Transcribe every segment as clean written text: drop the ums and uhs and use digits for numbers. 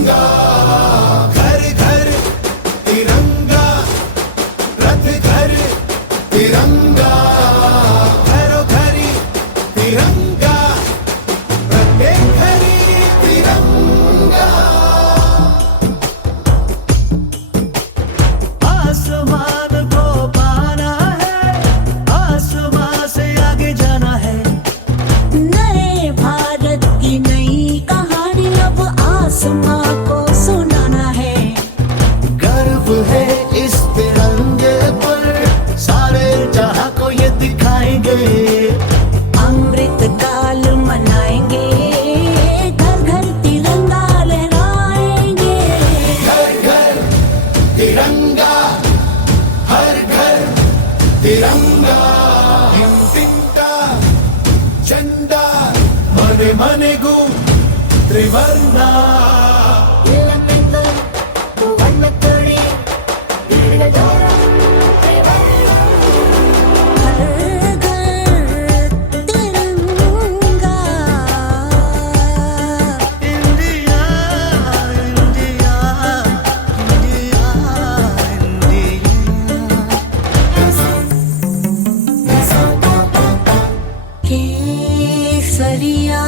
तिरंगा, घर घर तिरंगा, रथ घर तिरंगा, घरों घरी तिरंगा, प्रत्येक घरी तिरंगा। आसमान को पाना है, आसमान से आगे जाना है, नए भारत की नई कहानी अब आसमां को सुनाना है। गर्व है इस तिरंगे पर, सारे जहां को ये दिखाएंगे। अमृत काल मनाएंगे, घर घर तिरंगा लहराएंगे। घर घर तिरंगा, हर घर तिरंगा, तिंका झंडा मने मने गू त्रिवर्णा। हर घर तिरंगा, इंडिया इंडिया केसरिया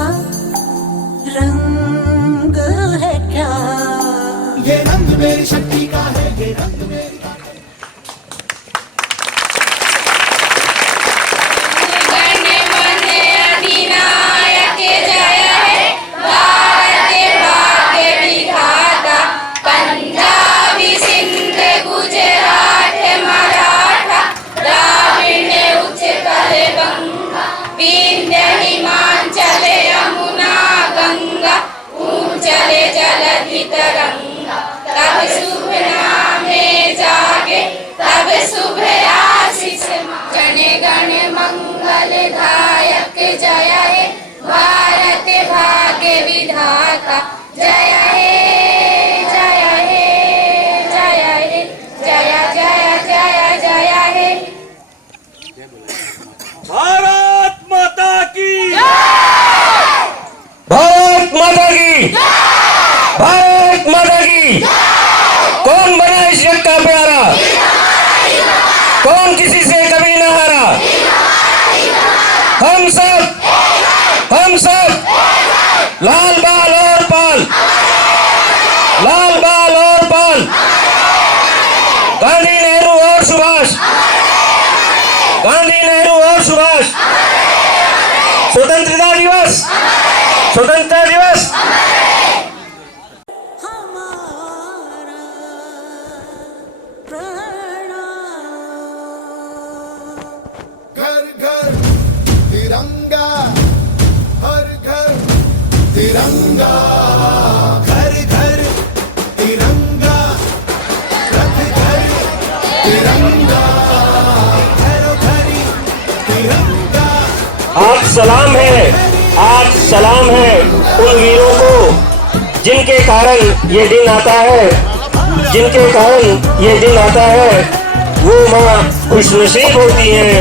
रंग है क्या? ये रंग मेरी शक्ति का है, ये रंग मेरी तरंगा तब शुभ नाम में जागे, तब शुभ आशीष जन गण मंगल दायक। जय हे भारत भाग्य विधाता, जय हे जय हे जय हे जय जय जय जय हे। भारत माता की, भारत माता की, भारत माता की। कौन बना इस जग का प्यारा, कौन किसी से कभी न हारा। हम सब लाल बाल और पाल, लाल बाल और पाल। गांधी नेहरू और सुभाष, गांधी नेहरू और सुभाष। स्वतंत्रता दिवस, स्वतंत्रता दिवस। हमारा प्रणाम। घर घर तिरंगा, हर घर तिरंगा, घर घर तिरंगा, रथ घर तिरंगा, घरों घरी तिरंगा। आज सलाम है, आज सलाम है उन वीरों को जिनके कारण ये दिन आता है, जिनके कारण ये दिन आता है। वो माँ खुशनसीब होती हैं,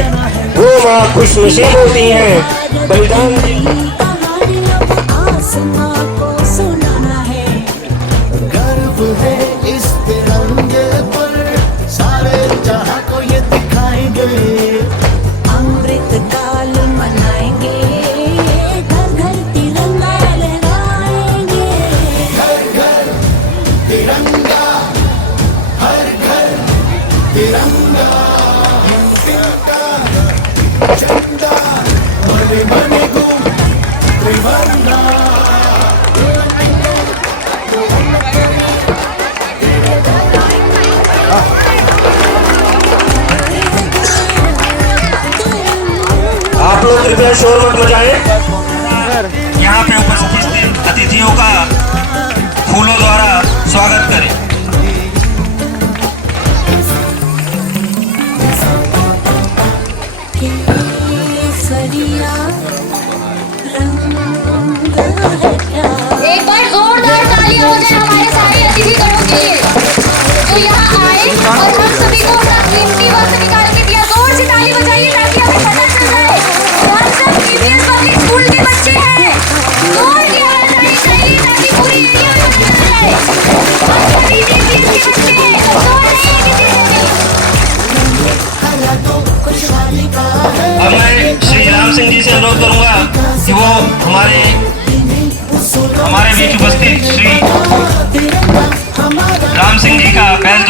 वो माँ खुशनसीब होती हैं। बलिदान कहानी अब आसमां को सुनाना है। गर्व है इस तिरंगे पर, सारे जहां को ये दिखाएंगे। अमृत काल मनाएंगे, घर घर तिरंगा लहराएंगे। घर घर तिरंगा, हर घर तिरंगा, तिरंगा झंडा मने मने गू त्रिवर्णा। आप लोग कृपया शोर मत मचाएं। यहाँ पे उपस्थित अतिथियों का फूलों द्वारा स्वागत करें। केसरिया रंग है क्या? एक बार जोरदार तालियां हो जाए हमारे सारे अतिथिगणों के लिए जो यहाँ आए और हम सभी को अपना कीमती वक्त निकाल के दिया। जोर से ताली बजाइए ताकि हमें पता चल जाए हम सब पीपीएस पब्लिक स्कूल के बच्चे हैं। जोर की आवाज आनी चाहिए ताकि पूरी एरिया में पता चल जाए।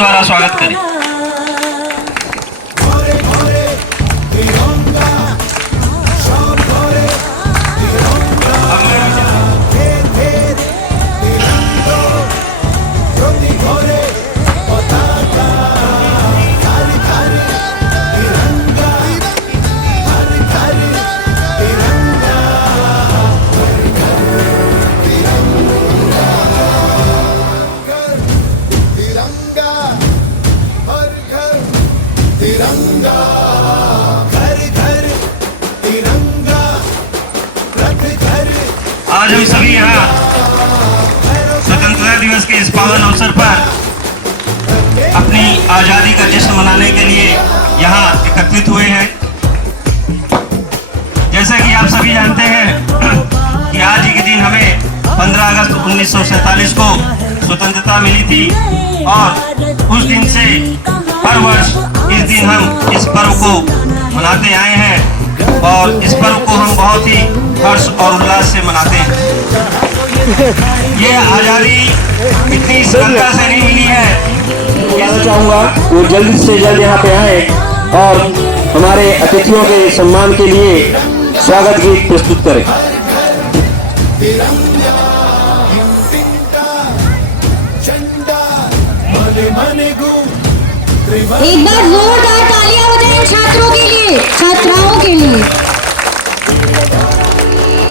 द्वारा स्वागत करें। आज हम सभी यहाँ स्वतंत्रता दिवस के इस पावन अवसर पर अपनी आज़ादी का जश्न मनाने के लिए यहाँ एकत्रित हुए हैं। जैसा कि आप सभी जानते हैं कि आज ही के दिन हमें 15 अगस्त 1947 को स्वतंत्रता मिली थी और उस दिन से हर वर्ष इस दिन हम इस पर्व को मनाते आए हैं और इस पर्व को हम बहुत ही हर्ष और उल्लास से मनाते हैं। ये आज़ादी इतनी सरलता से नहीं मिली है। कहना चाहूँगा वो जल्द से जल्द यहाँ पे आए और हमारे अतिथियों के सम्मान के लिए स्वागत गीत प्रस्तुत करें। एक बार जोरदार तालियां हो जाए छात्रों के लिए, छात्राओं के लिए।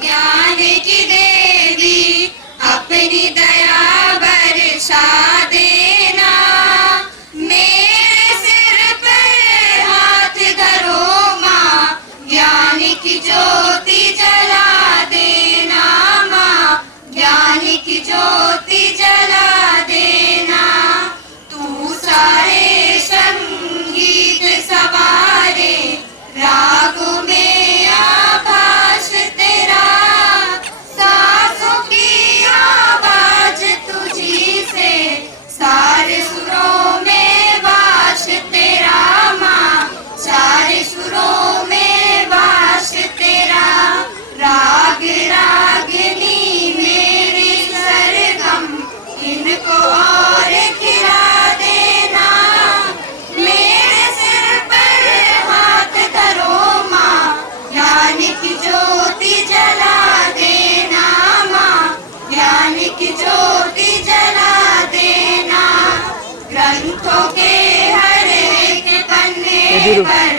ज्ञान की देवी अपनी दया बरसा देना, मेरे सिर पर हाथ धरो माँ, ज्ञान की ज्योति जला देना माँ, ज्ञान की ज्योति जला देना। तू सारे संगीत सवारे रागों में आकाश तेरा, सांसों की आवाज तुझी से, सारे सुरों में वास तेरा माँ, सारे सुरों में वास तेरा। राग रागनी मेरे सरगम इनको और खिला देना, मेरे सिर पर हाथ धरो माँ, ज्ञान की ज्योति जला देना माँ, ज्ञान की ज्योति जला देना। ग्रंथों के हर एक पन्ने पर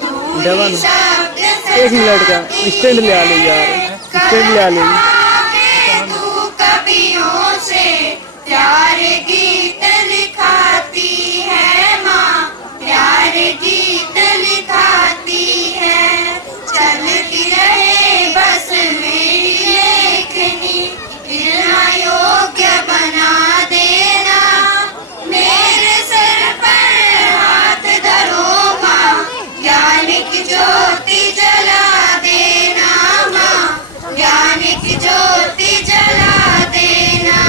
तू ही शब्द एक मिनट का स्टैंड ले आ ले यार, स्टैंड ले आ ले। तू कवियों से प्यारे गीत लिखाती है माँ, प्यारे गीत लिखाती है। चलती रहे बस मेरी लेखनी, गिरना योग्य बना देना, मेरे सिर पर हाथ धरो माँ, ज्ञान की ज्योति जला देना माँ, ज्ञान की ज्योति जला देना।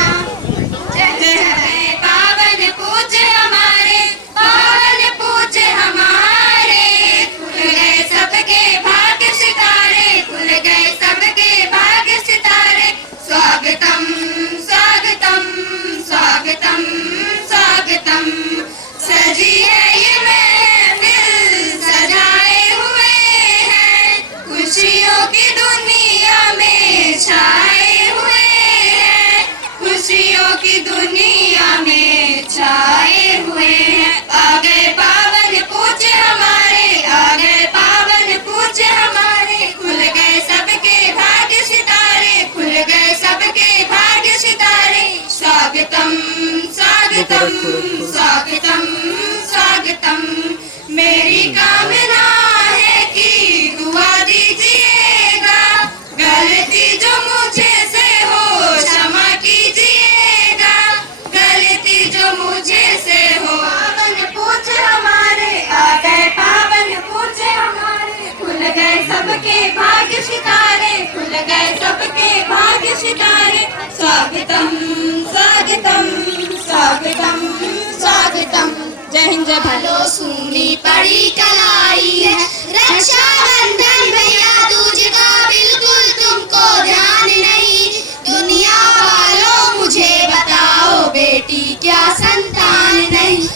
जय पावन पूज्य हमारे, पावन पूज्य हमारे, खुल गए सबके भाग्य सितारे, खुल गए सबके भाग्य सितारे। स्वागतम स्वागतम स्वागतम स्वागतम, सजी है ये महफिल सजाए हुए हैं, खुशियों की दुनिया में छाए हुए हैं, खुशियों की दुनिया में छाए हुए हैं। आ गए पावन पूज्य हमारे, आ गए पावन पूज्य हमारे, खुल गए सबके भाग्य सितारे, खुल गए सबके भाग्य सितारे। स्वागतम स्वागतम स्वागतम स्वागतम, मेरी कामना है कि दुआ दीजिएगा, गलती जो मुझे से हो क्षमा कीजिएगा, गलती जो मुझे से हो। पावन पूज्य हमारे, आ गए पावन पूज्य हमारे, खुल गए सबके भाग्य सितारे, खुल गए सबके भाग्य सितारे। स्वागतम स्वागतम स्वागतम स्वागतम। जय हिंद जय भारत। लो सुनी पड़ी कलाई है, रक्षाबंधन भैया दूज का बिल्कुल तुमको ध्यान नहीं, दुनिया वालों मुझे बताओ बेटी क्या संतान नहीं,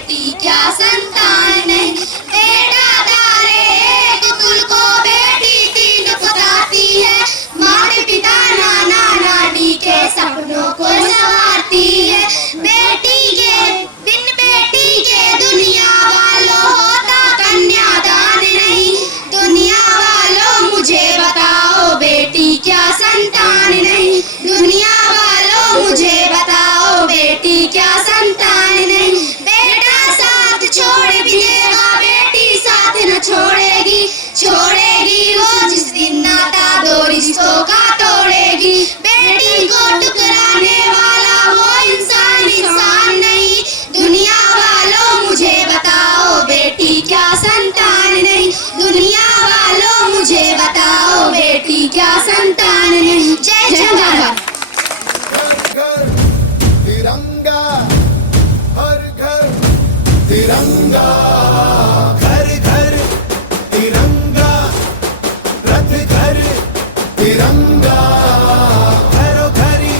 बेटी क्या संतान नहीं। बेटा तारे एक कुल को बेटी तीन पुताती है। माता पिता नाना नानी के सपनों को संवारती है। बेटी के दुनिया वालों होता कन्यादान नहीं। दुनिया वालों मुझे बताओ बेटी क्या संतान नहीं। दुनिया वालों मुझे बताओ बेटी क्या संतान नहीं। बेटा साथ छोड़ भी देगा बेटी साथ न छोड़ेगी। छोड़ेगी वो जिस दिन नाता दो रिश्तों का तोड़ेगी। बेटी को टुकराने वाला वो इंसान नहीं। दुनिया वालों मुझे बताओ बेटी क्या संतान नहीं। दुनिया वालों मुझे बताओ बेटी क्या संतान नहीं। जय जवाहर। तिरंगा हर घर तिरंगा, घर घर तिरंगा, रथ घर तिरंगा, घरों घरी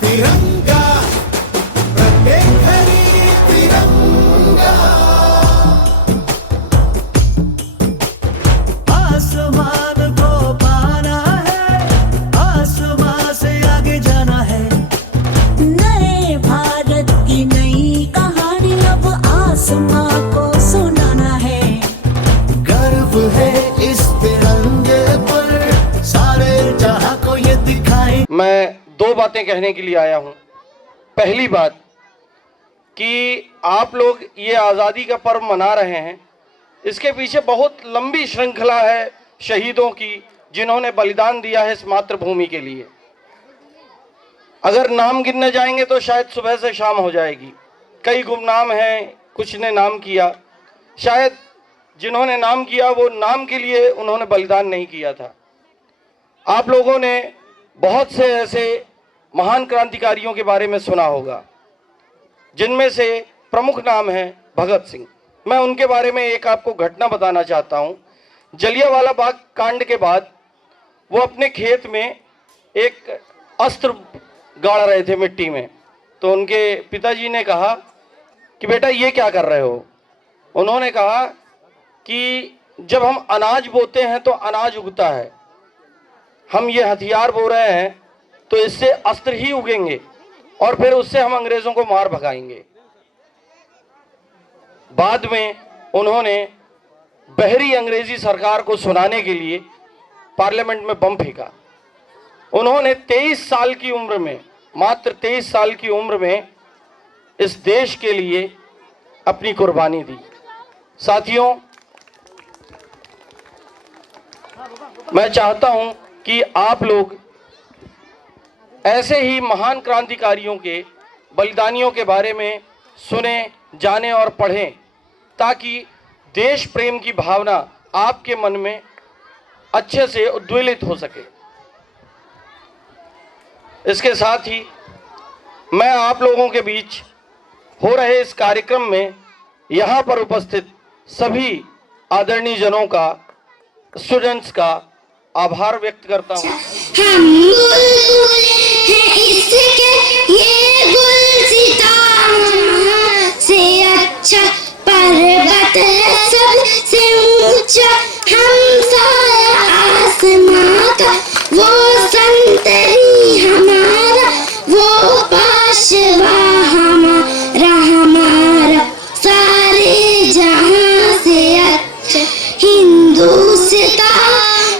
तिरंगा, प्रत्येक घरी तिरंगा। आसमान को पाना है, आसमान से आगे जाना है। नए भारत की नई कहानी अब आसमां को सुनाना है। गर्व है इस तिरंगे पर, सारे जहां को ये दिखाए। मैं दो बातें कहने के लिए आया हूं। पहली बात कि आप लोग ये आज़ादी का पर्व मना रहे हैं, इसके पीछे बहुत लंबी श्रृंखला है शहीदों की, जिन्होंने बलिदान दिया है इस मातृभूमि के लिए। अगर नाम गिनने जाएंगे तो शायद सुबह से शाम हो जाएगी। कई गुमनाम हैं, कुछ ने नाम किया। शायद जिन्होंने नाम किया वो नाम के लिए उन्होंने बलिदान नहीं किया था। आप लोगों ने बहुत से ऐसे महान क्रांतिकारियों के बारे में सुना होगा, जिनमें से प्रमुख नाम है भगत सिंह। मैं उनके बारे में एक आपको घटना बताना चाहता हूँ। जलियांवाला बाग कांड के बाद वो अपने खेत में एक अस्त्र गाड़ रहे थे मिट्टी में, तो उनके पिताजी ने कहा कि बेटा ये क्या कर रहे हो। उन्होंने कहा कि जब हम अनाज बोते हैं तो अनाज उगता है, हम ये हथियार बो रहे हैं तो इससे अस्त्र ही उगेंगे और फिर उससे हम अंग्रेज़ों को मार भगाएंगे। बाद में उन्होंने बहरी अंग्रेजी सरकार को सुनाने के लिए पार्लियामेंट में बम फेंका। उन्होंने 23 साल की उम्र में, मात्र 23 साल की उम्र में इस देश के लिए अपनी कुर्बानी दी। साथियों, मैं चाहता हूं कि आप लोग ऐसे ही महान क्रांतिकारियों के, बलिदानियों के बारे में सुने, जानें और पढ़ें, ताकि देश प्रेम की भावना आपके मन में अच्छे से उद्वेलित हो सके। इसके साथ ही मैं आप लोगों के बीच हो रहे इस कार्यक्रम में यहाँ पर उपस्थित सभी आदरणीय जनों का, स्टूडेंट्स का आभार व्यक्त करता हूँ। हम बुलबुल हैं इसके ये गुलसिता से अच्छा पर्वत है सबसे ऊंचा। हम साया आसमां का वो संतरी हमारा, वो पाशवा हमारा, हमारा सारे जहां से अच्छा हिंदुस्तान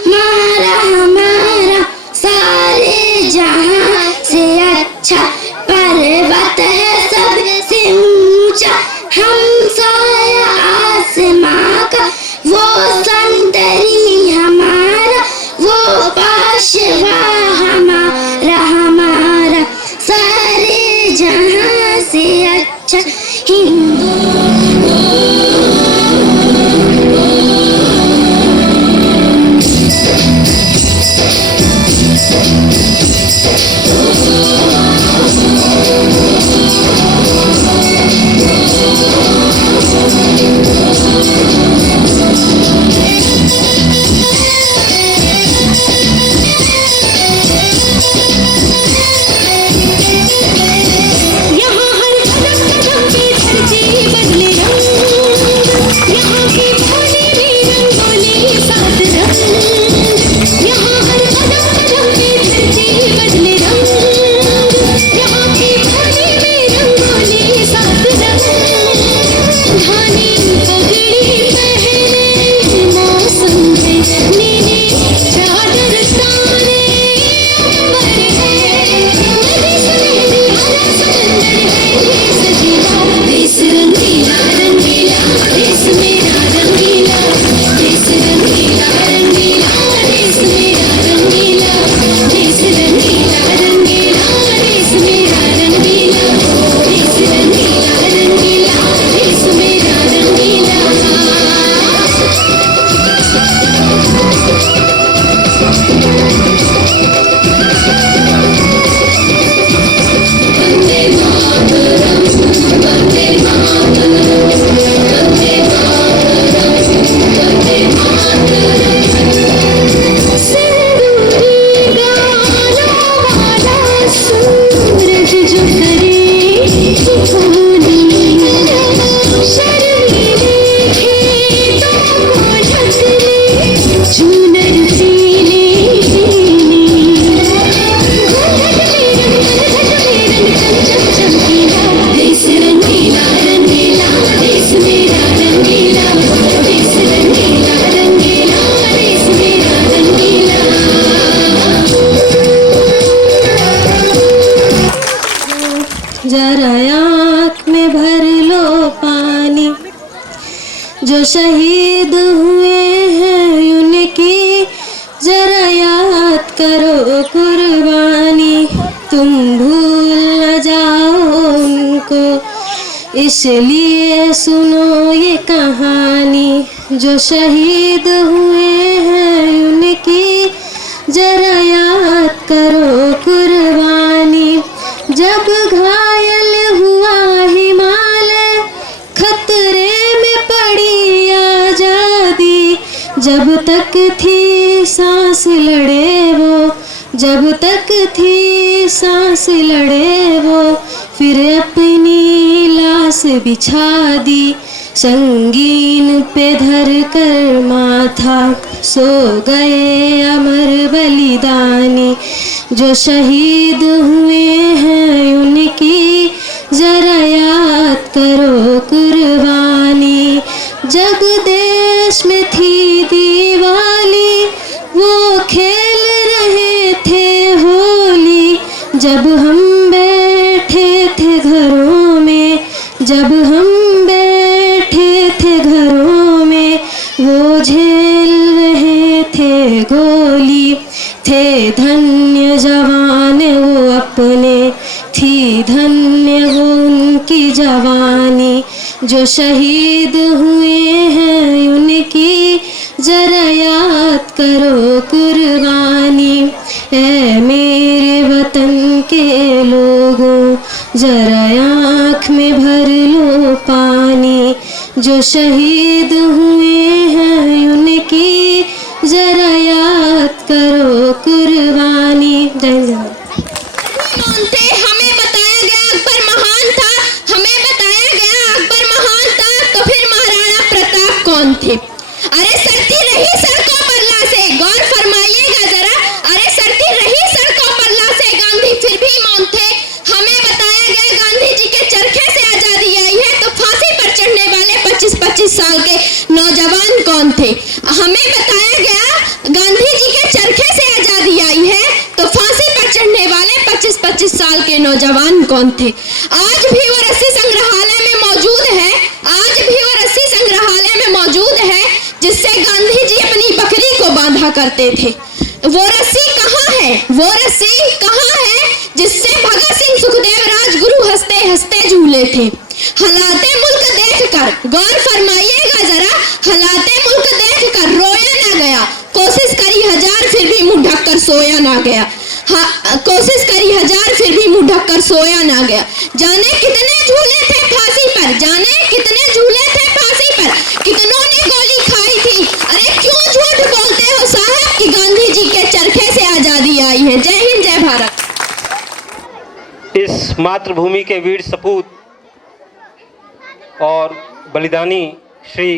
हमारा, हमारा सारे जहां से अच्छा पर्वत है सबसे ऊंचा। हम साया आसमां का वो संतरी हमारा, वो पाशवा हमारा, हमारा सारे जहां से अच्छा यहाँ हर कदम कदम पे जरा आँख में भर लो पानी। जो शहीद हुए हैं उनकी जरा याद करो कुर्बानी। तुम भूल न जाओ उनको इसलिए सुनो ये कहानी। जो शहीद हुए हैं उनकी जरा याद करो कुर्बानी। जब घायल हुआ हिमालय खतरे में पड़ी आजादी। जब तक थी सांस लड़े वो, जब तक थी सांस लड़े वो, फिर अपनी लाश बिछा दी। संगीन पे धर कर माथा सो गए अमर बलिदानी। जो शहीद हुए हैं उनकी जरा याद करो कुर्बानी। जब देश में थी दिवाली वो खेल रहे थे होली। जब हम बैठे थे घरों में, जब हम बैठे थे घरों में, वो झेल रहे थे गोली। थे धन्य जवान वो अपने, थी धन्य वो उनकी जवानी। जो शहीद हुए हैं उनकी जरा याद करो कुर्बानी। ऐ मेरे वतन के लोगों जरा आँख में भर लो पानी। जो शहीद हुए हैं उनकी जरा याद करो कुर्बानी। थे हमें बताया गया अकबर महान था, हमें बताया गया अकबर महान था, तो फिर महाराणा प्रताप कौन थे? अरे सड़ती रही सड़कों पर लाशें, गौर फरमाइएगा जरा। अरे सड़ती रही सड़कों पर लाशें, गांधी फिर भी मौन थे। हमें बताया गया गांधी जी के चरखे से आजादी आई है, तो फांसी पर चढ़ने वाले 25-25 साल के नौजवान कौन थे? हमें बताया गया गांधी जी के चरखे से आजादी आई है, तो फांसी पर चढ़ने वाले 25-25 साल के नौजवान कौन थे? आज भी वो रस्सी संग्रहालय में मौजूद है, आज भी वो रस्सी संग्रहालय में मौजूद है जिससे गांधी जी अपनी बकरी को बांधा करते थे। वो रस्सी कहाँ है? वो रस्सी कहाँ है जिससे भगत सिंह सुखदेव राजगुरु हंसते हंसते झूले थे? हालाते मुल्क देखकर, गौर फरमाइएगा जरा, हालाते मुल्क देखकर रोया ना गया। कोशिश करी हजार फिर भी मुंह ढककर सोया ना गया। कोशिश करी हजार फिर भी मुंह ढककर सोया ना गया। जाने कितने झूले थे फांसी पर, जाने कितने झूले थे फांसी पर, कितनों ने गोली खाई थी। अरे क्यों झूठ बोलते हो साहब कि गांधी जी के चरखे से आजादी आई है। जय हिंद, जय भारत। इस मातृभूमि के वीर सपूत और बलिदानी श्री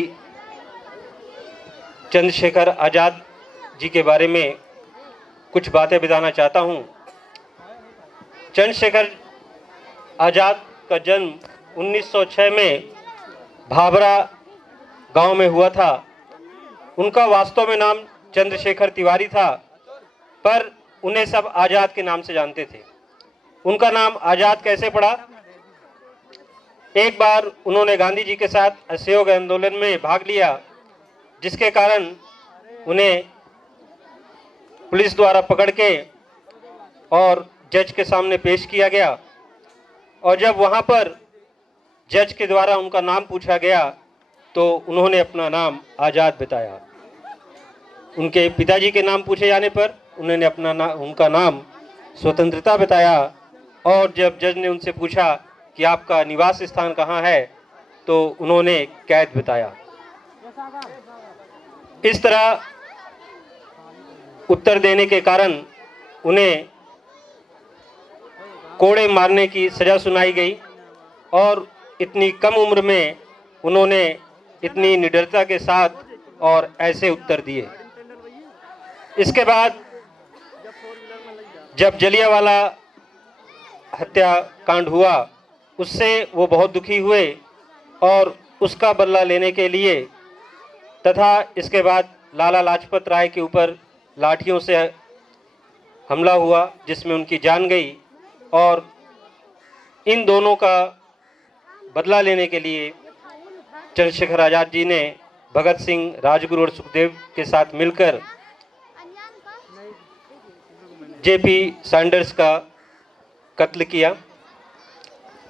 चंद्रशेखर आज़ाद जी के बारे में कुछ बातें बताना चाहता हूँ। चंद्रशेखर आज़ाद का जन्म 1906 में भाभरा गांव में हुआ था। उनका वास्तव में नाम चंद्रशेखर तिवारी था, पर उन्हें सब आज़ाद के नाम से जानते थे। उनका नाम आज़ाद कैसे पड़ा? एक बार उन्होंने गांधी जी के साथ असहयोग आंदोलन में भाग लिया, जिसके कारण उन्हें पुलिस द्वारा पकड़ के और जज के सामने पेश किया गया। और जब वहाँ पर जज के द्वारा उनका नाम पूछा गया तो उन्होंने अपना नाम आज़ाद बताया। उनके पिताजी के नाम पूछे जाने पर उन्होंने उनका नाम स्वतंत्रता बताया। और जब जज ने उनसे पूछा कि आपका निवास स्थान कहाँ है, तो उन्होंने कैद बताया। इस तरह उत्तर देने के कारण उन्हें कोड़े मारने की सज़ा सुनाई गई और इतनी कम उम्र में उन्होंने इतनी निडरता के साथ और ऐसे उत्तर दिए। इसके बाद जब जलियांवाला हत्याकांड हुआ, उससे वो बहुत दुखी हुए और उसका बदला लेने के लिए तथा इसके बाद लाला लाजपत राय के ऊपर लाठियों से हमला हुआ, जिसमें उनकी जान गई। और इन दोनों का बदला लेने के लिए चंद्रशेखर आज़ाद जी ने भगत सिंह, राजगुरु और सुखदेव के साथ मिलकर जेपी सैंडर्स का कत्ल किया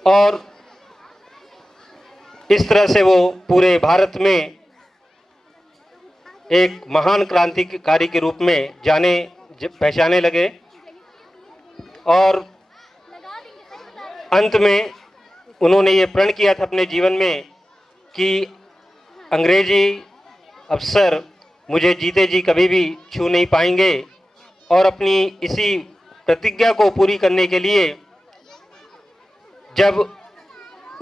और इस तरह से वो पूरे भारत में एक महान क्रांतिकारी के रूप में पहचाने लगे और अंत में उन्होंने ये प्रण किया था अपने जीवन में कि अंग्रेजी अफसर मुझे जीते जी कभी भी छू नहीं पाएंगे और अपनी इसी प्रतिज्ञा को पूरी करने के लिए जब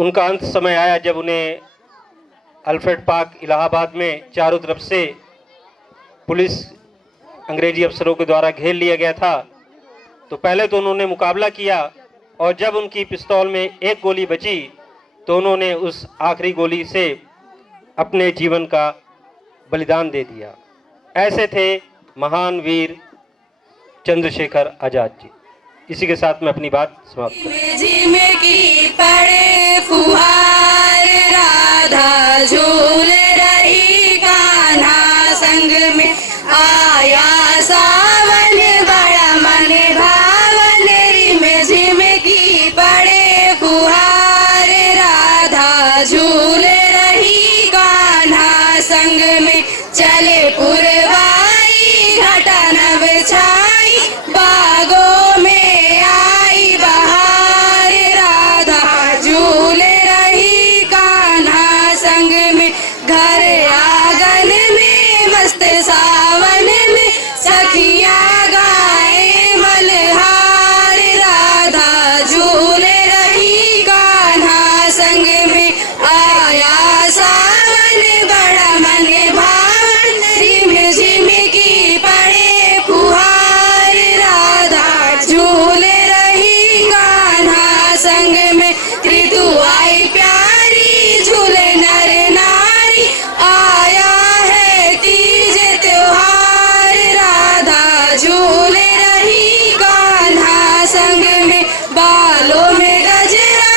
उनका अंत समय आया, जब उन्हें अल्फ्रेड पार्क इलाहाबाद में चारों तरफ से पुलिस अंग्रेजी अफसरों के द्वारा घेर लिया गया था, तो पहले तो उन्होंने मुकाबला किया और जब उनकी पिस्तौल में एक गोली बची तो उन्होंने उस आखिरी गोली से अपने जीवन का बलिदान दे दिया। ऐसे थे महान वीर चंद्रशेखर आज़ाद जी। इसी के साथ मैं अपनी बात समाप्त करता झिम की पड़े फुहार, राधा झूल रही कान्हा संग में, आया सावन बड़ा मन भावन, रिम झिम की पड़े फुहार, राधा झूल रही कान्हा संग में, चले पुरवाई घटा नभ छाई, बागों में आई बहार, राधा झूल रही कान्हा संग में, घर आंगन में मस्त सावन में, सखियां गाए मल्हार, राधा झूल रही कान्हा संग में, आया सावन बड़ा मन भावन, रिम झिम की पड़े फुहार, राधा झूल रही कान्हा संग में, ऋतु आई प्यारी झूले नर नारी, आया है तीज त्योहार, राधा झूल रही कान्हा संग में, बालों में गजरा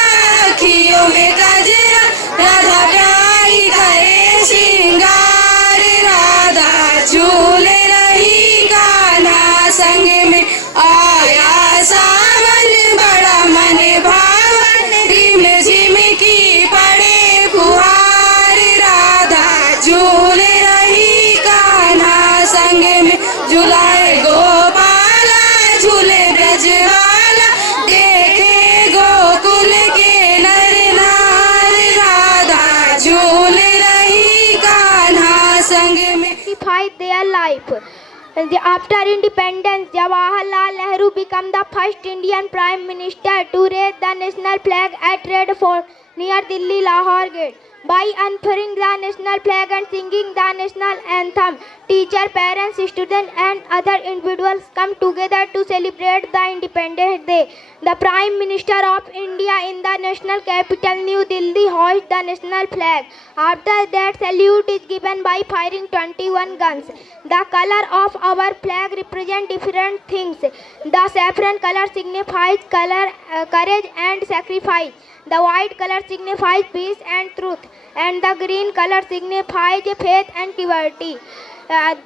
अखियों में गजरा, राधा प्यारी करे श्रृंगार, राधा झूल रही कान्हा संग में, आया सावन बड़ा मन भावन, रिम झिम की पड़े फुहार, राधा झूल रही कान्हा संग में, झुलाए गोपाला झूले ब्रजवाला, देखे गोकुल के नर नार, राधा झूल रही कान्हा संग में। Sacrificed their life. After independence, Jawaharlal Nehru became the first Indian Prime Minister to raise the national flag at Red Fort near Delhi Lahore Gate. By unfurling the national flag and singing the national anthem, teachers, parents, students and other individuals come together to celebrate the Independence Day. The Prime Minister of India in the national capital New Delhi hoists the national flag. After that, salute is given by firing 21 guns. The color of our flag represents different things. The saffron color signifies courage and sacrifice. The white color signifies peace and truth, and the green color signifies faith and purity.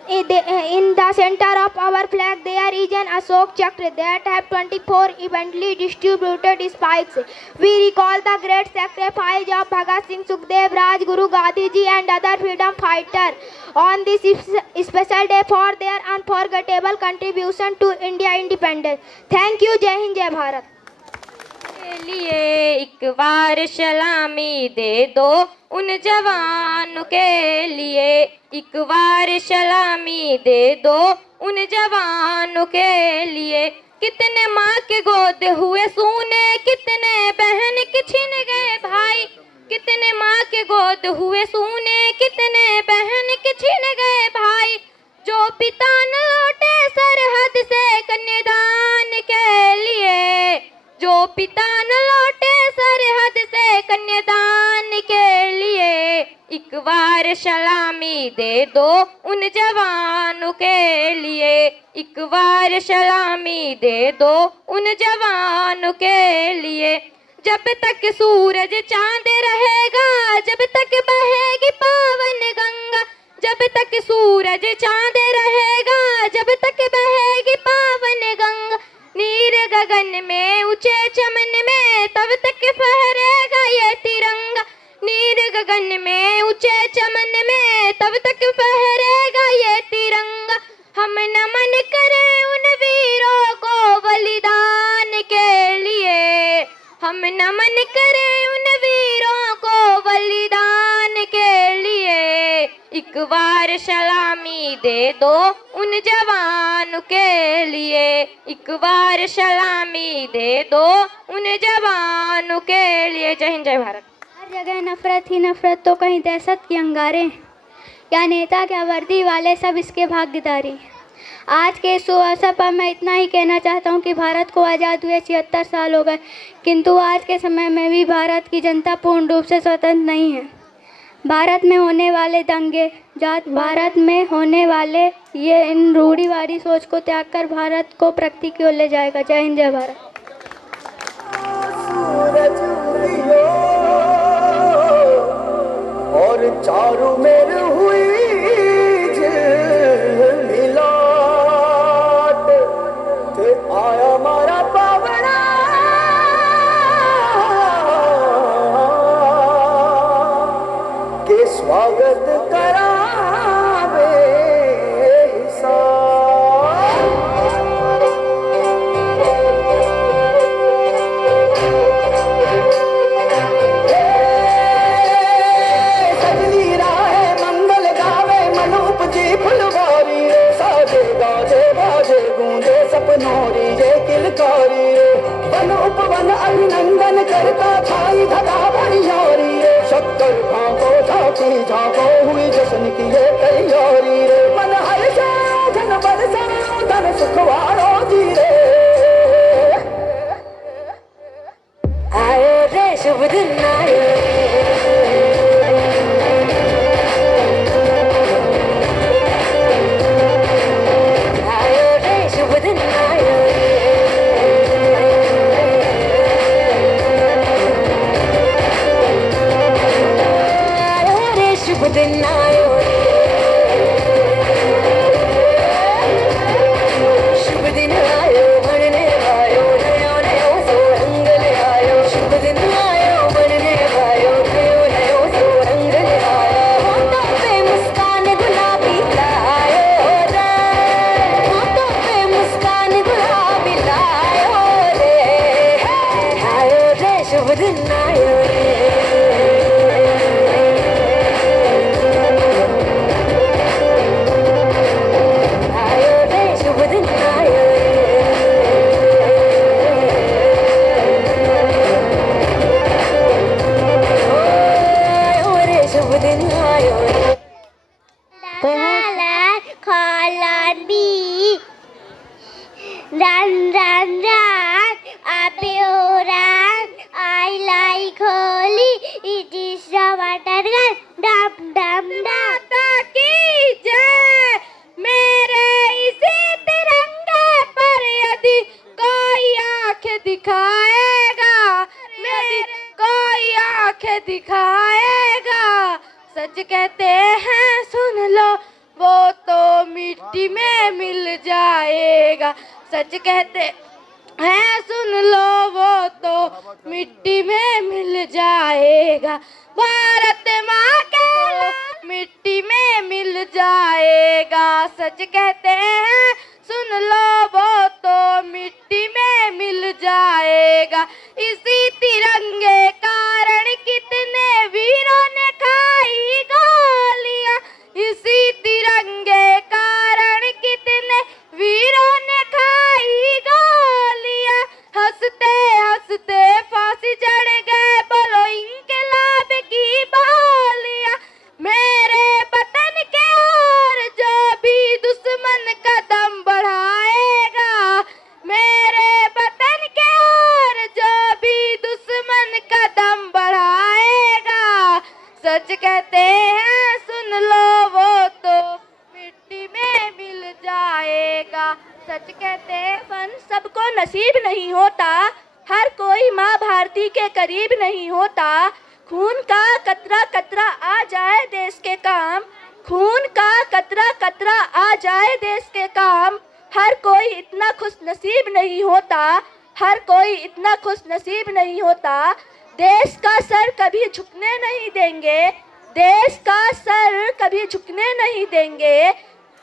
In the center of our flag there is an Ashok Chakra that have 24 evenly distributed spikes. We recall the great sacrifice of Bhagat Singh, Sukhdev, Rajguru, Gandhiji and other freedom fighters on this special day for their unforgettable contribution to India independence. Thank you. Jai Hind, Jai Bharat. लिए एक बार सलामी दे दो उन जवानों के लिए, एक बार सलामी दे दो उन जवानों के लिए, कितने माँ के गोद हुए सूने, कितने बहन के छिन गए भाई, कितने माँ के गोद हुए सूने, कितने बहन के छिन गए भाई, जो पिता न लौटे सरहद से कन्यादान के लिए, जो पिता न लौटे सरहद से कन्यादान के लिए, एक बार सलामी दे दो उन जवानों के लिए, एक बार सलामी दे दो उन जवानों के लिए। जब तक सूरज चांद रहेगा, जब तक बहेगी पावन गंगा, जब तक सूरज चांद रहेगा, जब तक बहेगी पावन गंगा, नीर गगन में ऊंचे चमन में तब तक फहरेगा ये तिरंगा, नीर गगन में ऊंचे चमन में तब तक फहरेगा ये तिरंगा। हम नमन करें उन वीरों को बलिदान के लिए, हम नमन करें उन वीरों को बलिदान के लिए, एक बार सलामी दे दो उन जवानों के लिए, एक बार सलामी दे दो उन जवानों के लिए। जय हिंद, जय भारत। हर जगह नफरत ही नफरत, तो कहीं दहशत की अंगारे, क्या नेता क्या वर्दी वाले सब इसके भागीदारी। आज के इस अवसर पर मैं इतना ही कहना चाहता हूँ कि भारत को आज़ाद हुए 76 साल हो गए, किंतु आज के समय में भी भारत की जनता पूर्ण रूप से स्वतंत्र नहीं है। भारत में होने वाले दंगे, भारत में होने वाले ये इन रूढ़िवादी सोच को त्याग कर भारत को प्रगति की ओर ले जाएगा। जय हिंद, जय भारत। और चारों मेर हुई मिलाट, ते आया मारा पावना के स्वागत करावे सपनोरी ये किलकारी, वन उपवन अभिनंदन करता छाई धगा भरियारी, शक्कर भांको झांकी झांको हुई जश्न की ये तैयारी, मन हर से धन बरसा धन सुखवारो जी रे। आए रे शुभ दिन आए, दिन आयो शुभ दिन आयो, बनने आयो नयो नयो सो रंग ले आयो, शुभ दिन आयो बनने आयो नयो नयो सो रंग ले आयो, होठों पे मुस्कान गुलाबी लायो रे, होठों पे मुस्कान गुलाबी लायो रे शुभ दिन आयो रे। Run, run, run, up you run. I like holy. It is the water gun. Dum dum dum. की जय। मेरे इसी तिरंगे पर यदि कोई आँख दिखाएगा, मेरी कोई आँख दिखाएगा, सच कहते हैं सुन लो वो तो मिट्टी में मिल जाएगा, सच कहते हैं सुन लो वो तो मिट्टी में मिल जाएगा, भारत माँ के लाल मिट्टी में मिल जाएगा, सच कहते हैं सुन लो वो तो मिट्टी में मिल जाएगा। इसी तिरंगे कारण कितने वीरों ने खाई गोलियां, इसी तिरंगे कारण कितने वीरों ने खाई गोलियां, हंसते हंसते फांसी चढ़ गए बोलो इंकलाब की बोलियां, मेरे वतन के और जो भी दुश्मन कदम बढ़ाएगा, मेरे वतन के और जो भी दुश्मन कदम बढ़ाएगा, सच कहते हैं सुन लो वो तो मिट्टी में मिल जाएगा, सच कहते हैं फन सबको नसीब नहीं होता, हर कोई माँ भारती के करीब नहीं होता। खून का कतरा कतरा आ जाए देश के काम, खून का कतरा कतरा आ जाए देश के काम। हर कोई इतना खुश नसीब नहीं होता, हर कोई इतना खुश नसीब नहीं होता। देश का सर कभी झुकने नहीं देंगे, देश का सर कभी झुकने नहीं देंगे।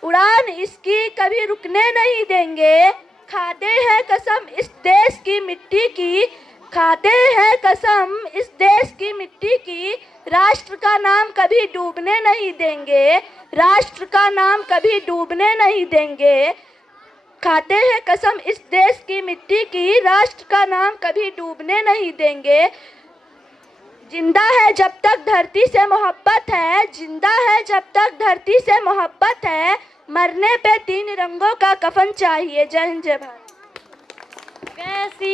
उड़ान इसकी कभी रुकने नहीं देंगे। खाते हैं कसम इस देश की मिट्टी की, खाते हैं कसम इस देश की मिट्टी की। राष्ट्र का नाम कभी डूबने नहीं देंगे, राष्ट्र का नाम कभी डूबने नहीं देंगे। खाते हैं कसम इस देश की मिट्टी की, राष्ट्र का नाम कभी डूबने नहीं देंगे। जिंदा है जब तक धरती से मोहब्बत है, जिंदा है जब तक धरती से मोहब्बत है। मरने पे 3 रंगों का कफन चाहिए। जय हिंद जय भारत। कैसी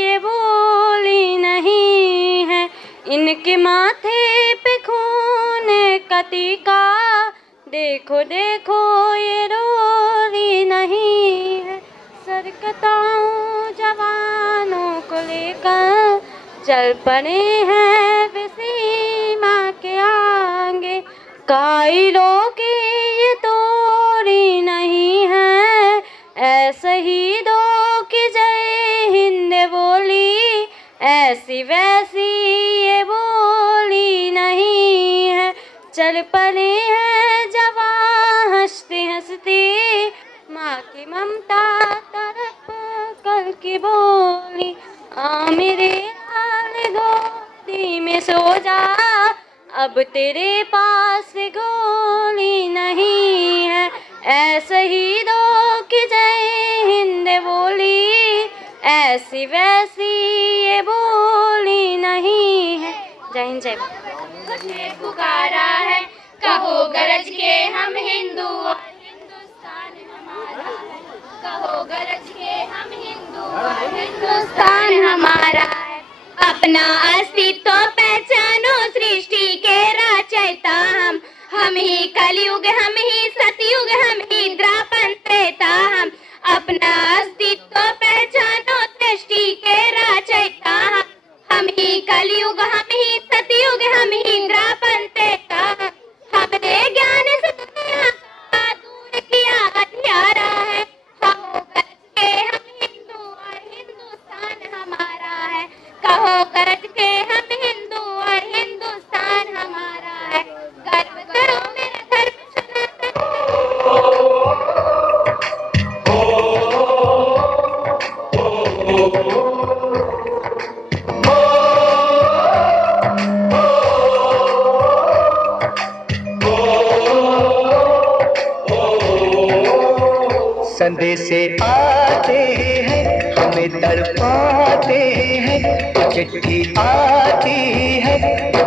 ये बोली नहीं है, इनके माथे पे खून का टीका। देखो देखो ये रोली नहीं है, सरकताऊं जवानों को लेकर चल पड़े हैं वे सीमा के आगे। कायलों की ये तोड़ी नहीं है, ऐसे ही दो की जय हिंद बोली, ऐसी वैसी ये बोली नहीं है। चल पड़े हैं जवां हंसते हंसते, माँ की ममता तरफ कल की बोली। आ मेरे लाल गोदी में सो जा, अब तेरे पास गोली नहीं है। ऐसे ही दो की जय हिंद बोली, ऐसी वैसी ये बोली नहीं है। जय हिंद जय भारत। पुकारा है कहो गरज के हम हिंदू और हिंदुस्तान हमारा है। कहो गरज के हम हिंदू और हिंदुस्तान हमारा है। अपना अस्तित्व पहचानो सृष्टि के रचयिता हम ही कलयुग, हम ही सतयुग, हम ही द्वापर त्रेता। हम अपना अस्तित्व पहचानो सृष्टि के रचयिता हम ही कलयुग, हम ही सतयुग, हम ही द्वापर त्रेता। हमने ज्ञान से दुनिया का दूर किया हथियारा है। कहो गरज के हम हिंदू और हिंदुस्तान हमारा है। कहो गरज के हम हिंदू और हिंदुस्तान हमारा है। गर्व करो मेरा धर्म सनातन। संदेशे आते हैं हमें तड़पाते हैं, चिट्ठी आती है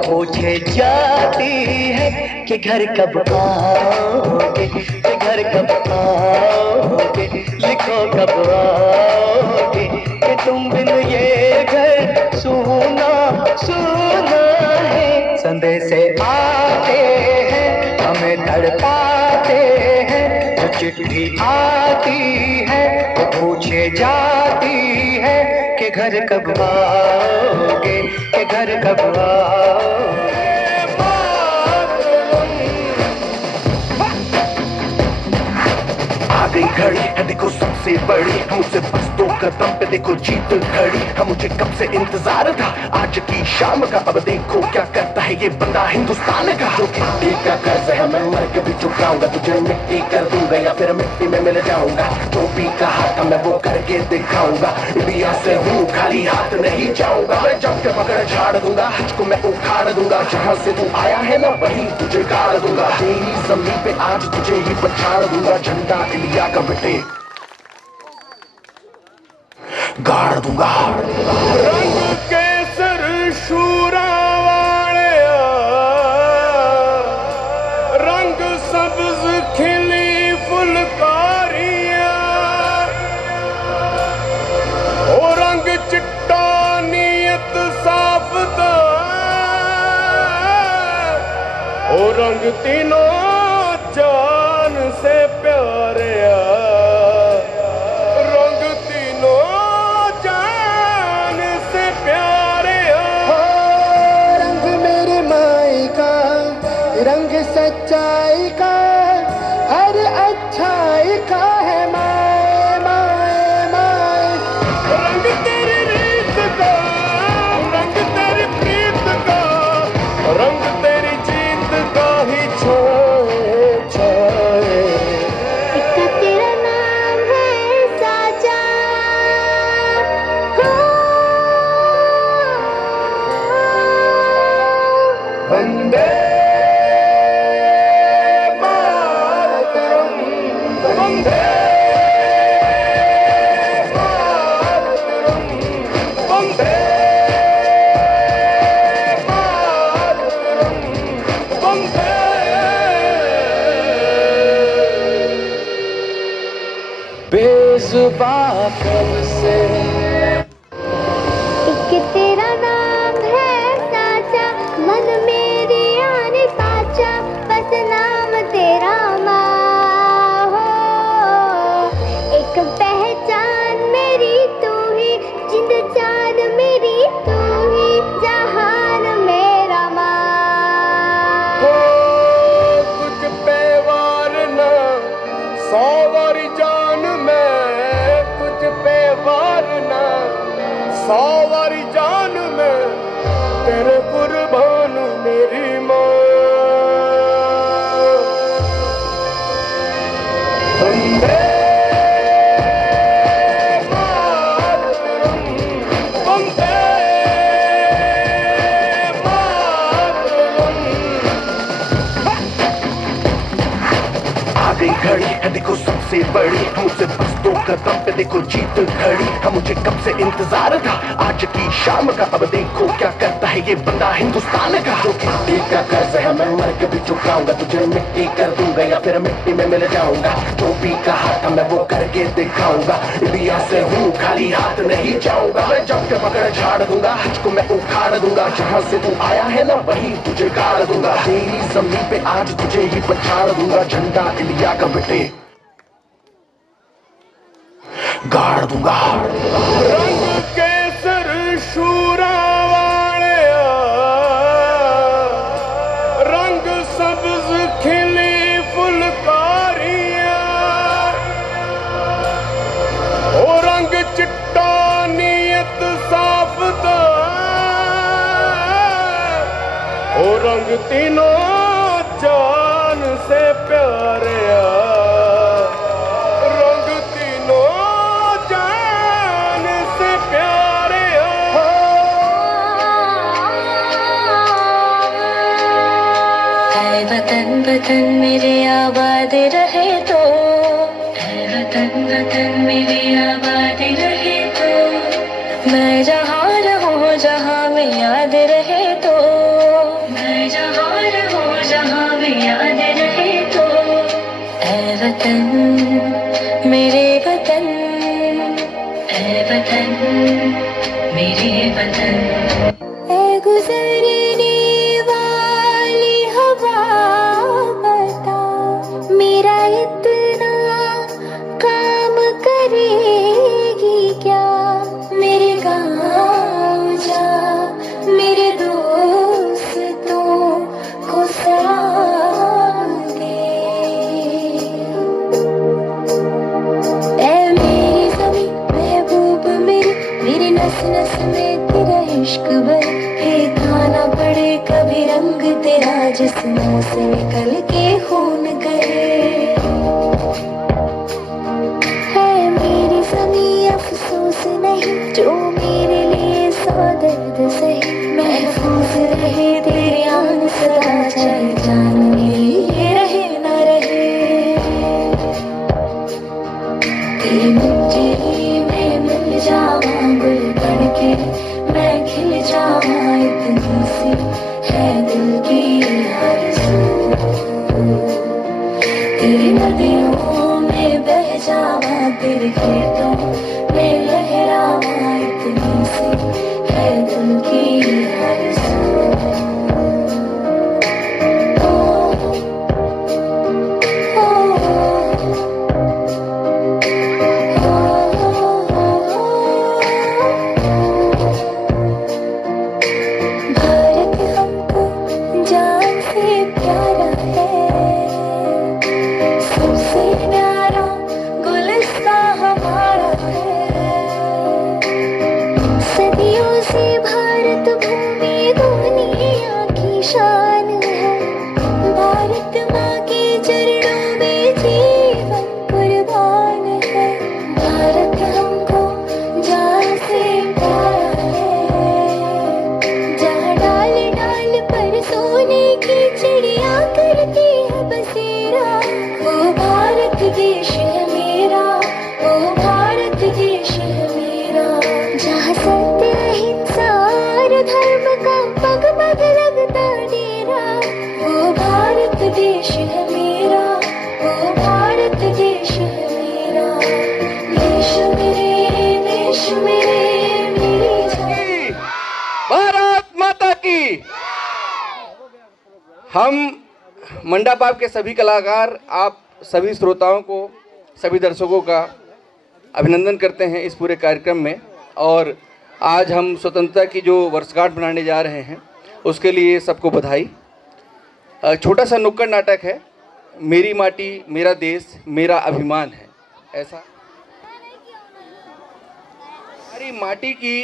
पूछे जाती है कि घर कब आओगे, कि घर कब आओगे। लिखो कब आओगे कि तुम बिन ये घर सूना सूना है। संदेशे आते हैं हमें तड़पाते हैं, चिट्ठी आती है वो पूछे जाती है कि घर कब आओगे, कि घर कब आओगे। आ गई घड़ी है देखो सबसे बड़ी, मुझसे बस 2 कदम पे देखो जीत खड़ी। हम मुझे कब से इंतजार था आज की शाम का, अब देखो क्या करता है ये बंदा हिंदुस्तान का। जो मिट्टी का कर्ज है मैं मर के भी चुकाऊंगा, तुझे मिट्टी कर दूंगा या फिर मिट्टी में मिल जाऊंगा। जो भी कहा था मैं वो करके दिखाऊंगा, इंडिया से हूँ खाली हाथ नहीं जाऊंगा। मैं जब के पकड़ झाड़ दूंगा, तुझको मैं उखाड़ दूंगा। जहाँ से तू आया है ना वही तुझे गाड़ दूंगा। तेरी जमीन पे आज तुझे ही पछाड़ दूंगा। झंडा इंडिया का बेटे गाड़ दूंगा। रंग केसर शूरा वाले, रंग सब्ज खिली फुलकारियां, ओ रंग चिट्टा नीयत साफ दा, ओ रंग तीनों जान से प्यारे, रंग तीनों जान बेवफा कब से। एक तेरा नाम है साचा, मन मेरी आने साचा, बस नाम तेरा माँ हो। एक पहचान मेरी तू ही, जिंद जान मेरी तू ही, जहान मेरा माँ हो। तुझ पे वारना 100 वारी जान में, तुझ पे वारना 100 वारी जान में, तेरे कुर्बान मेरी माँ। वंदे मातरम, वंदे मातरम। आ गई घड़ी है देखो सबसे बड़ी, मुझसे बस 2 कदम पे देखो जीत खड़ी। हम मुझे कब से इंतजार था आज की शाम का, अब देखो क्या करता है ये बंदा हिंदुस्तान का। जो मिट्टी का कर्ज है मैं मर के भी चुकाऊंगा, तुझे मिट्टी कर दूंगा या फिर मिट्टी में मिल जाऊंगा। जो भी कहा था मैं वो करके दिखाऊंगा, इंडिया से हूँ खाली हाथ नहीं जाऊंगा। मैं जब के पकड़ झाड़ दूंगा, तुझको मैं उखाड़ दूंगा। जहाँ से तू आया है ना वहीं तुझे गाड़ दूंगा। तेरी जमीन पे आज तुझे ही पछाड़ दूंगा, झंडा इंडिया का बेटे गाड़ दूंगा। रंग केसर शूरा वालिया, रंग सब्ज खिली फुलकारियां, ओ रंग चिट्टा नीयत साफ दा, ओ रंग तीनों जान से प्यारिया, रंग तीनों जान से प्यारिया। ऐ वतन वतन मेरे आबाद रहे तो, ऐ वतन वतन मेरे आबाद रहे तो, मैं जहाँ रहूँ जहाँ में याद रहे तो, मैं जहाँ रहूँ जहाँ में याद रहे तो। ऐ वतन मेरे वतन, ऐ वतन मेरे वतन। ऐ गुजरने वाली हवा बता, मेरा इतना काम करेगी क्या। मेरे गाँव जा मेरे दोस्तों को सलाम दे। ऐ मेरी ज़मीं महबूब मेरी, मेरी नस नस में तेरा इश्क भर। फेंकाना पड़े कभी रंग तेरा जिस्मों से निकल के खून गए। है मेरी ज़मीं अफसोस नहीं, जो मेरे लिए सौ दर्द सही। महफूज रहे तेरी आन सदा, चाहे जान मेरी रहे न रहे। तेरी मिट्टी में मिल जावां गुल बन के, मैं खिल जावां इतनी सी है दिल की आरज़ू। तेरी नदियों में बह जावां, तेरे खेतों में लहरावां इतनी सी है दिल की आरज़ू। भारत हमको जान से प्यारा है, सबसे प्यारा गुलिस्तान हमारा है। सदियों से भारत भूमि दुनिया की शान है। भारत माँ के चरणों में जीवन कुर्बान है। भारत हमको जान से प्यारा है, जहाँ डाल डाल पर सोने की चिड़िया करती है बसेरा। वो भारत देश है मेरा, वो भारत देश है मेरा, जहाँ सत्य अहिंसा और धर्म का पग पग लगता डेरा। वो भारत देश है मेरा, वो भारत देश है मेरा। देश हम मंडा पाप के सभी कलाकार, आप सभी श्रोताओं को, सभी दर्शकों का अभिनंदन करते हैं इस पूरे कार्यक्रम में। और आज हम स्वतंत्रता की जो वर्षगांठ मनाने जा रहे हैं उसके लिए सबको बधाई। छोटा सा नुक्कड़ नाटक है, मेरी माटी मेरा देश मेरा अभिमान है। ऐसा हमारी माटी की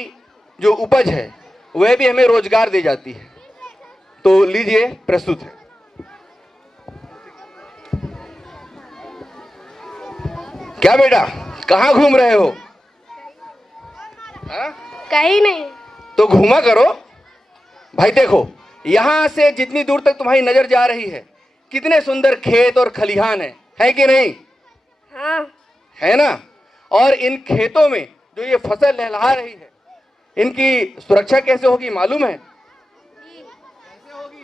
जो उपज है वह भी हमें रोजगार दे जाती है। तो लीजिए, प्रस्तुत है। क्या बेटा, कहाँ घूम रहे हो? कहीं नहीं। तो घूमा करो भाई। देखो, यहाँ से जितनी दूर तक तुम्हारी नजर जा रही है कितने सुंदर खेत और खलिहान है कि नहीं? हाँ। है ना? और इन खेतों में जो ये फसल लहलहा रही है, इनकी सुरक्षा कैसे होगी मालूम है? कैसे होगी?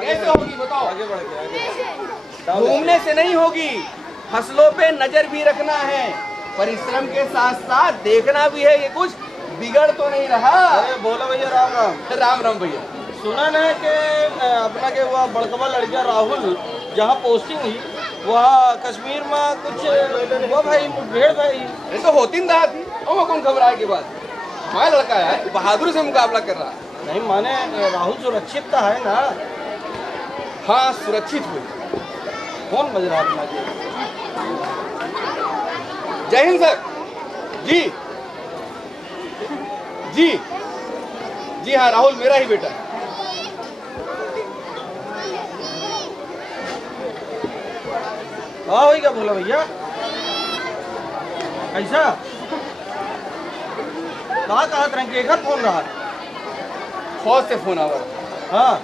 कैसे होगी बताओ? आगे बढ़ के घूमने से नहीं होगी, फसलों पे नजर भी रखना है, परिश्रम के साथ साथ देखना भी है ये कुछ बिगड़ तो नहीं रहा। अरे बोला भैया, राम राम। राम राम भैया। सुना ना कि अपना के वह बड़कवा लड़का राहुल जहाँ पोस्टिंग हुई वहाँ कश्मीर में कुछ हुआ भाई, मुठभेड़ भाई। ये तो होती ना थी, और कौन घबराए के बाद? हमारा लड़का है, बहादुर से मुकाबला कर रहा। नहीं माने राहुल सुरक्षित है ना? हाँ, सुरक्षित हुई। कौन बज रहा अपना? जय हिंद सर। जी जी जी हाँ, राहुल मेरा ही बेटा। हाँ वही क्या बोला भैया? ऐसा कहा तरह के घर फोन रहा? फौज से फोन आ रहा। हाँ,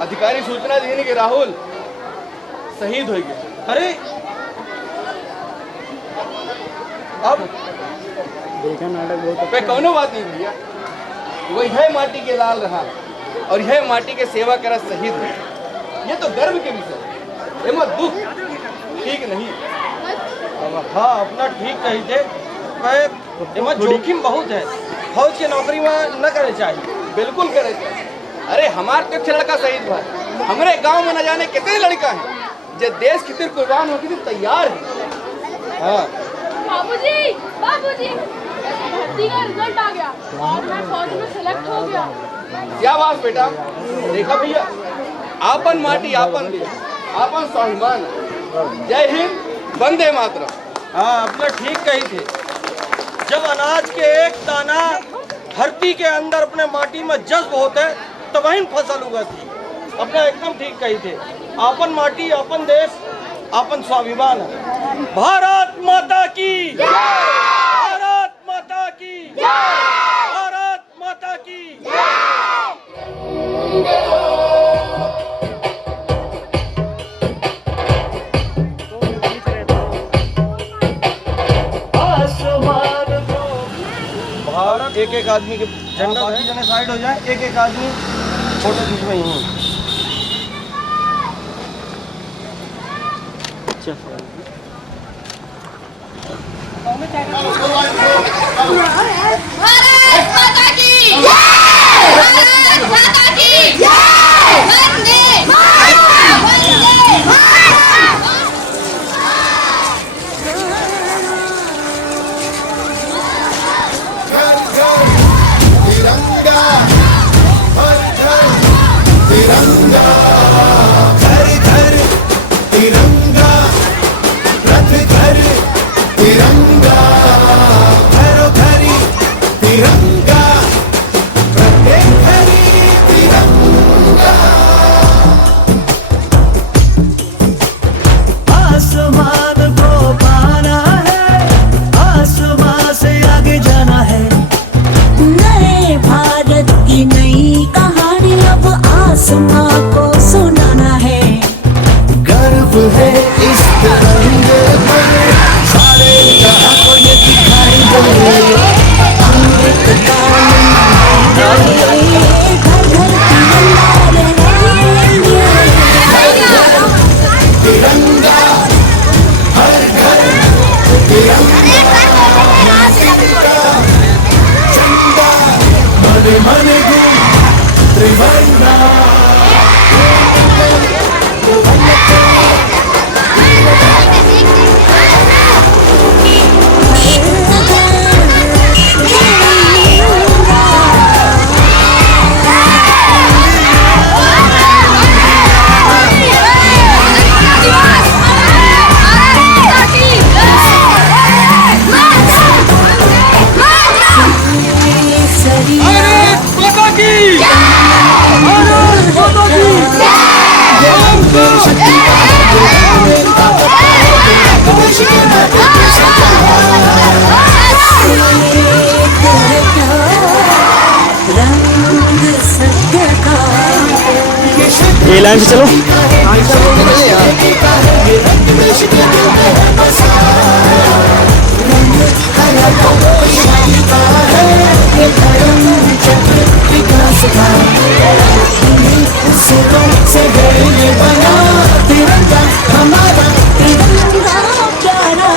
अधिकारी सूचना दी कि राहुल शहीद हो गया। अरे अब देखा नाटक बहुत पे कौनो बात नहीं भैया, वही है माटी के लाल रहा और यह माटी के सेवा करा शहीद हुआ। ये तो गर्व के विषय है, एमा दुख ठीक नहीं। हाँ, अपना ठीक कही थे, एमा जोखिम बहुत है। फौज की नौकरी में न करे चाहिए। बिल्कुल करे चाहिए। अरे हमारे तो लड़का शहीद हुआ, हमारे गांव में न जाने कितने लड़का हैं जो देश की खातिर कुर्बान होने के लिए तैयार है। हाँ बाबूजी, बाबूजी, भर्ती का रिजल्ट आ गया और मैं फौज में सेलेक्ट हो गया। क्या बात बेटा? देखा भैया, आपन माटी आपन देश आपन स्वाभिमान। जय हिंद, वंदे मातरम। हाँ, अपना ठीक कही थे। जब अनाज के एक दाना धरती के अंदर अपने माटी में जज्ब होते तो वहीं फसल उगती। अपना एकदम ठीक कही थे। आपन माटी आपन देश आपन स्वाभिमान है। भारत माता की जय! भारत माता की जय! भारत माता की भारत। एक एक आदमी के झंडा, बाकी जने साइड हो जाए, एक एक आदमी फोटो खींच में ही। भारत माता की जय! भारत माता की जय! वंदे मातरम! वंदे मातरम! तिरंगा, हर घर तिरंगा, घर घर तिरंगा, रथ घर तिरंगा, घरों घरी तिरंगा, प्रत्येक घरी तिरंगा। आसमान को पाना है, आसमान से आगे जाना है। नए भारत की नई कहानी अब आसमां को सुनाना है। गर्व है इस तिरंगे पर सारे जहां लाइन से चलो। हमारा तिरंगा प्यारा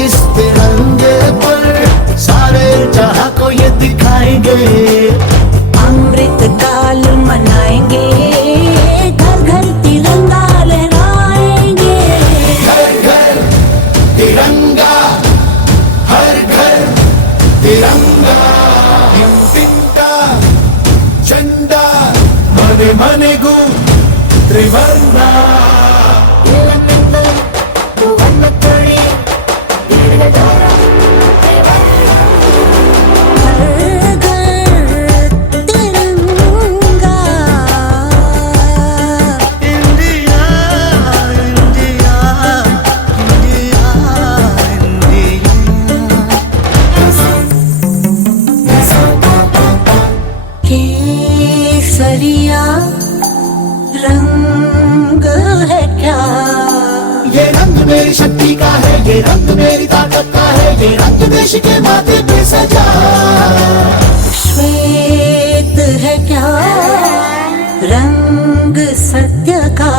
इस तिरंगे पर सारे जहां को ये दिखाएंगे, अमृत काल मनाएंगे, घर घर तिरंगा लहराएंगे। घर घर तिरंगा, हर घर तिरंगा, तिरंगा झंडा मने मने गु त्रिवर्णा। केसरिया रंग है क्या? ये रंग मेरी शक्ति का है, ये रंग मेरी ताकत का है, ये रंग देश के माथे पे सजा। श्वेत है क्या? रंग सत्य का।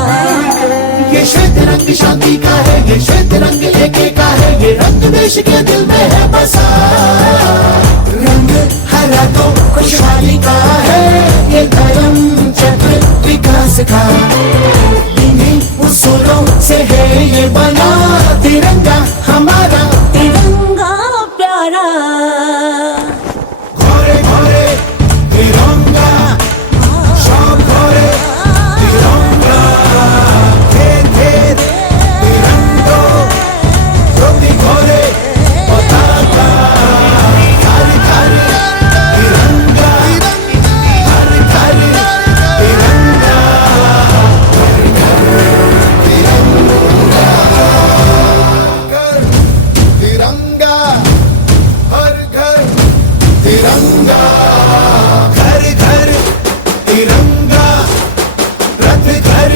ये श्वेत रंग शांति का है, ये श्वेत रंग एके का है, ये रंग देश के दिल में है बसा। रंग हरा तो खुशहाली का है, ये धर्म चक्र विकास का। इन्हीं उसूलों से है ये बना तिरंगा, हमारा तिरंगा प्यारा। घोरे घोरे तिरंगा, शाम घोरे तिरंगा, घेर घेर तिरंगो, ज्योति घोरे पताका। घर घर तिरंगा, हर घर तिरंगा, घर घर तिरंगा, तिरंगा, हर घर तिरंगा, घर घर तिरंगा, रथ घर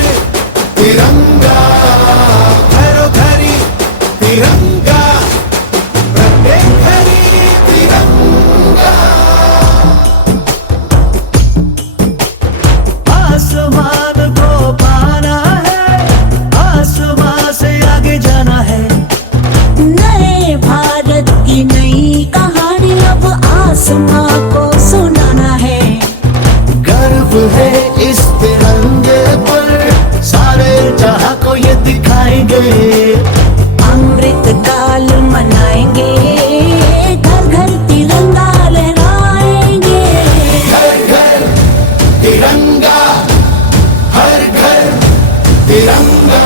तिरंगा, घरों घरी तिरंगा, प्रत्येक घरी तिरंगा। आसमान को पाना है, आसमान से आगे जाना है। नए भारत की नई कहानी अब आसमां को सुनाना है। गर्व है इस तिरंगे पर, सारे जहां को ये दिखाएंगे, अमृत काल मनाएंगे, घर घर तिरंगा लहराएंगे। घर घर तिरंगा, हर घर तिरंगा,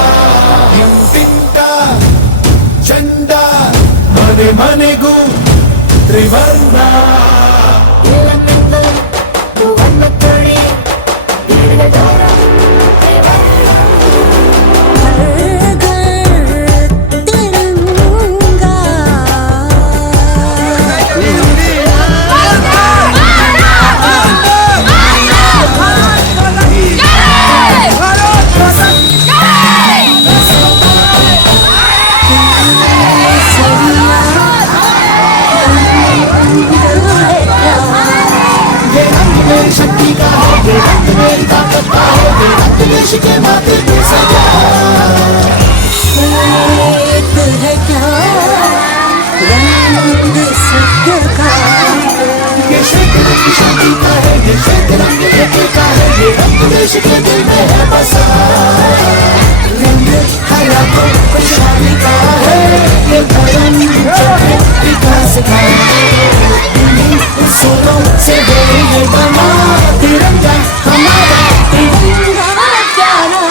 तिरंगा झंडा मने मने गु त्रिवर्णा। देश के माथे पे सजा। एक है क्या रंग सत्य का, ये श्वेत रंग शांति का है, ये श्वेत रंग एकता का है, ये रंग देश के दिल में है बसा। रंग हरा तो खुशहाली का है, ये धर्म विकास का, सोनों से ये बना तिरंगा हमारा, तिरंगा प्यारा।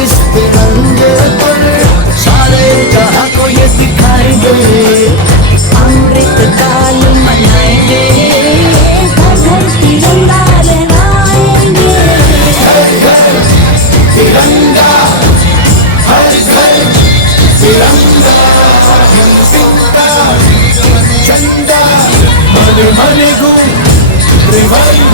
इस तिरंगे पर सारे जहां को ये दिखाएंगे, अमृत काल मनाएंगे, घर घर तिरंगा लहराएंगे। घर घर तिरंगा, हर घर तिरंगा, झंडा मन मन गूंज त्रिवर्ण